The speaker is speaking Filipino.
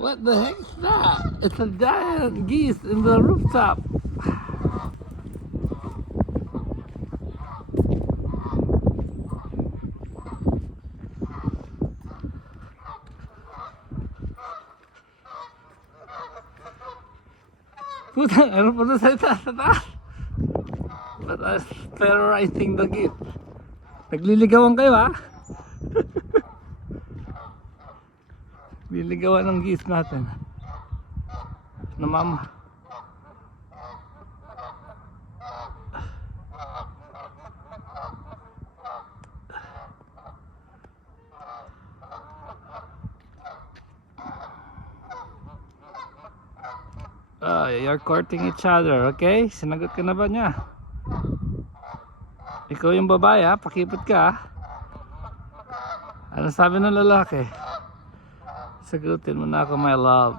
What the heck is that? It's a giant geese in the rooftop. Putang, ano pa sa itaas sa taas? But I'm terrorizing the geese. Nagliligawan kayo ha? Liligawan ng geese natin. Na mama. You're courting each other, okay? Sinagot ka na ba niya? Ikaw yung babae ha, pakipot ka ha. Ano sabi ng lalaki? Sagutin mo na ako, my love.